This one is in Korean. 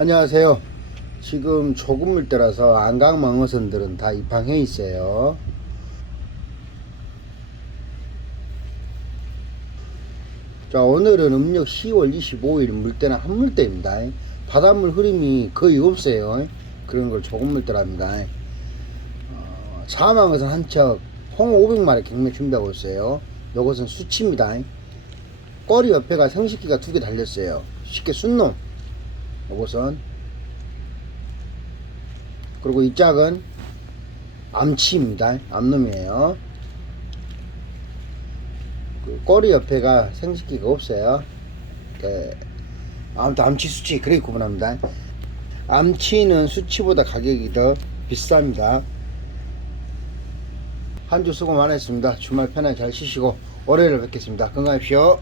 안녕하세요. 지금 조금물 때라서 안강 망어선들은 다 입항해 있어요. 자, 오늘은 음력 10월 25일 물때는 한물때입니다. 바닷물 흐름이 거의 없어요. 그런 걸 조금물 때랍니다. 어, 사망어선 한 척, 홍어 500마리 경매 준비하고 있어요. 요것은 수치입니다. 꼬리 옆에가 생식기가 두 개 달렸어요. 쉽게 순놈. 요것은 그리고 이 짝은 암치입니다. 암놈이에요. 그 꼬리 옆에가 생식기가 없어요. 네. 아무튼 암치 수치 그렇게 구분합니다. 암치는 수치보다 가격이 더 비쌉니다. 한 주 수고 많으셨습니다. 주말 편하게 잘 쉬시고 월요일에 뵙겠습니다. 건강하십시오.